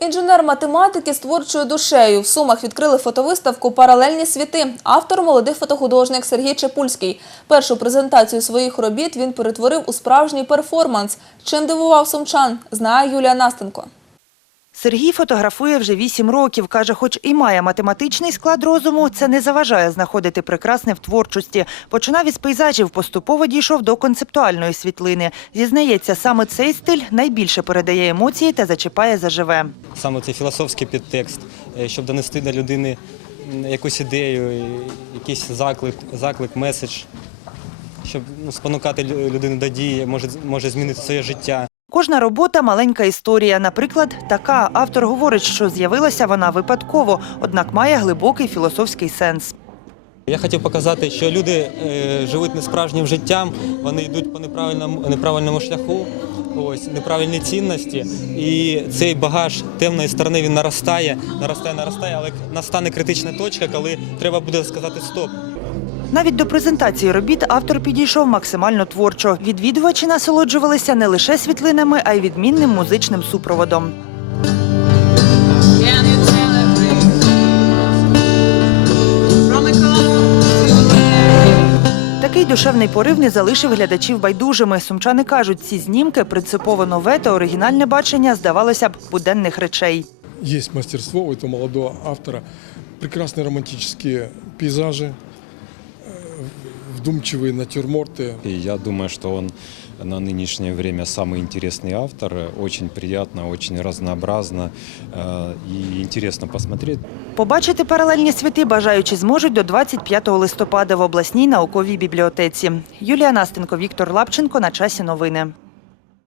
Інженер математики з творчою душею в Сумах відкрили фотовиставку Паралельні світи. Автор молодий фотохудожник Сергій Чепульський. Першу презентацію своїх робіт він перетворив у справжній перформанс. Чим дивував сумчан, знає Юлія Настенко. Сергій фотографує вже вісім років. Каже, хоч і має математичний склад розуму, це не заважає знаходити прекрасне в творчості. Починав із пейзажів, поступово дійшов до концептуальної світлини. Зізнається, саме цей стиль найбільше передає емоції та зачіпає заживе. саме цей філософський підтекст, е, щоб донести до людини якусь ідею, якийсь заклик, заклик, меседж, щоб ну, спонукати лю- людину до дії, може, може змінити своє життя. Кожна робота маленька історія. Наприклад, така автор говорить, що з'явилася вона випадково, однак має глибокий філософський сенс. Я хотів показати, що люди е, живуть несправжнім життям, вони йдуть по неправильному, неправильному шляху, ось неправильні цінності. І цей багаж темної сторони він наростає, наростає, наростає, але настане критична точка, коли треба буде сказати стоп. Навіть до презентації робіт автор підійшов максимально творчо. Відвідувачі насолоджувалися не лише світлинами, а й відмінним музичним супроводом. Can you tell a breeze from a cold to a Такий душевний порив не залишив глядачів байдужими. Сумчани кажуть, ці знімки принципово нове та оригінальне бачення, здавалося б, буденних речей. Есть мастерство у этого молодого автора. Прекрасные романтические пейзажи, э, вдумчивые натюрморты. И я думаю, что он на нынешнее время самый интересный автор. Очень приятно, очень разнообразно э, и интересно посмотреть. Побачити паралельні світи бажаючі зможуть до 25 листопада в обласній науковій бібліотеці. Юлія Настенко, Віктор Лапченко. На часі новини.